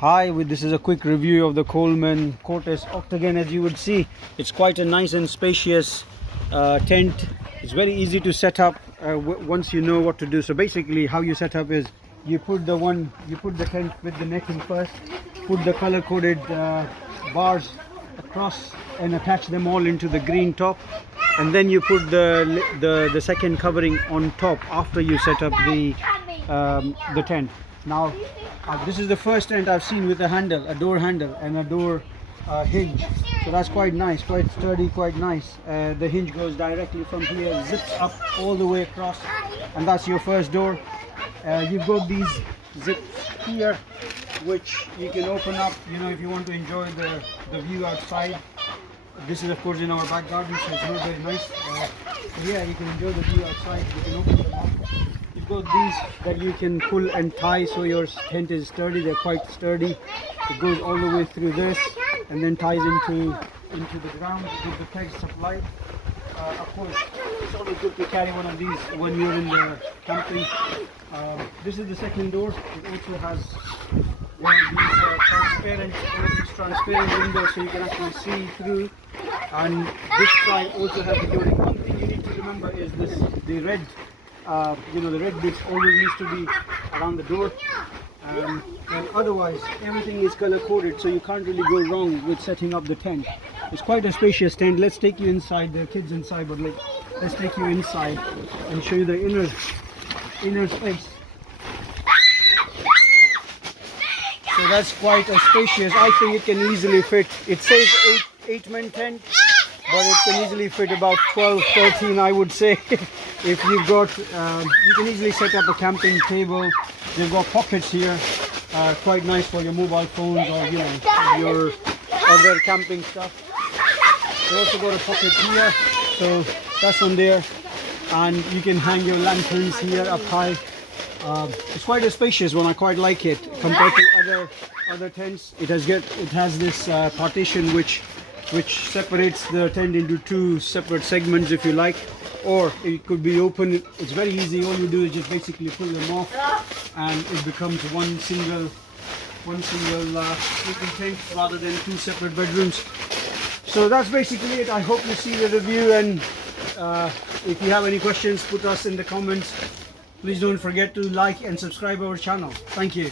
Hi, this is a quick review of the Coleman Cortes Octagon. As you would see, it's quite a nice and spacious tent. It's very easy to set up once you know what to do. So basically how you set up is you put the tent with the netting first, put the color coded bars across and attach them all into the green top, and then you put the second covering on top after you set up the tent. Now this is the first tent I've seen with a door handle and a door hinge, so that's quite nice, quite sturdy, quite nice. The hinge goes directly from here, zips up all the way across, and that's your first door. You've got these zips here which you can open up, if you want to enjoy the view outside. This is of course in our back garden, so it's not very nice. Yeah, you can enjoy the view outside. You can open them up. You've got these that you can pull and tie, so your tent is sturdy. They're quite sturdy. It goes all the way through this and then ties into the ground with the pegs supplied. Of course, it's always good to carry one of these when you're in the camping. This is the second door. It also has one of these transparent windows, so you can actually see through. And this side also has the door. One thing you need to remember is the red. The red bits always needs to be around the door, and otherwise everything is color coded, so you can't really go wrong with setting up the tent. It's quite a spacious tent. Let's take you inside. There are kids inside, but let's take you inside and show you the inner space. So that's quite a spacious. I think it can easily fit. It says 8-man tent, but it can easily fit about 12, 13, I would say. If you've got, you can easily set up a camping table. They've got pockets here, quite nice for your mobile phones or your other camping stuff. They also got a pocket here, so that's on there, and you can hang your lanterns here up high. It's quite a spacious one. I quite like it compared to other tents. It has this partition which separates the tent into two separate segments, if you like, or it could be open. It's very easy. All you do is just basically pull them off and it becomes one single sleeping tent rather than two separate bedrooms. So that's basically it. I hope you see the review, and if you have any questions, put us in the comments. Please don't forget to like and subscribe our channel. Thank you.